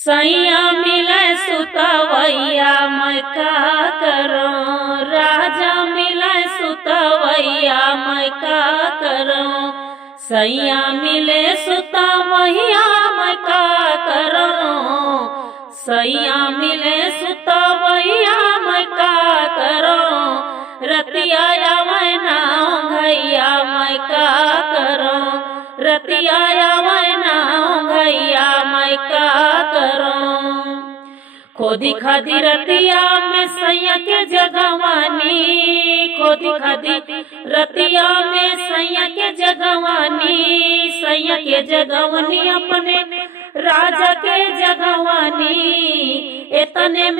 सैया मिले सुतवैया मैं का करूं, राजा मिले सुतवैया मैं का करूं। सैया मिले सुतवैया मैं का करूं, सैया मिले सुतवैया मैं का करूं। रतिया आवे ना घैया मैं का करूं, रतिया आवे ना घैया मैं का करूं। खोदी खादी रतिया में सैया के जगवानी, खोदी खादी रतिया में सैया के जगवानी, सैया के जगवानी अपने राजा के जगवानी। इतने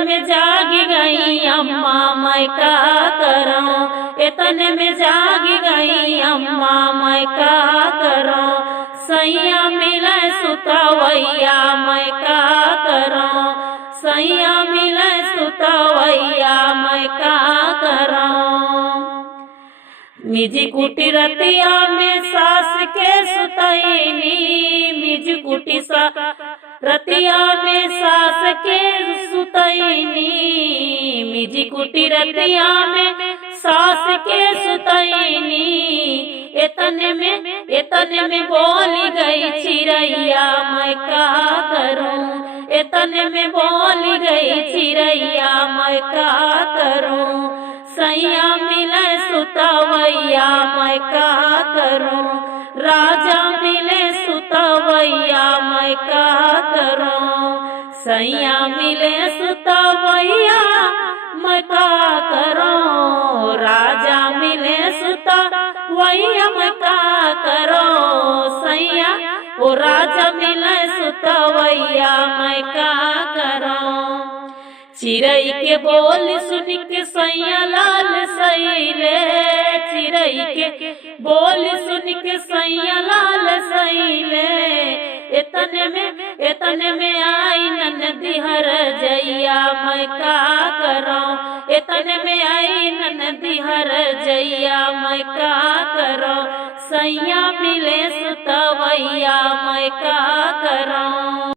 में जागी गई अम्मा मैं का करूं, इतने में जागी गई अम्मा मैं का करूं। सैया मिले सुतवैया मैं का करूं, सैया मिले सुतवैया मैं का करूं। मिजी कुटी रतिया में सास के सुतैनी, मिजी कुटी सा रतिया में सास के सुतैनी, मिजी कुटी रतिया में सास के सुतैनी। इतने में बोली गई चिड़ैया मैं का करूं, इतने में बोली गई चिड़ैया मैं का करूं। सैया मिले सुतवैया मैं का करूं, राजा मिले सुतवैया मैं का करूं। सैया मिले सुतवैया मैं का करूं, राजा मिले सुतवैया मैं का करूं। सैया ओ राजा मिले सुतवैया मैं का करूं। चिड़ै के बोल सुन के सैया लाल सैले, चिड़ै के बोल सुन के सैया लाल सैले। इतने में आई ननदी हर जैया मैं का करूं, इतने में आई ननदी हर जैया मैं का करूं। सैया मिले सुतवैया मैं का करूं।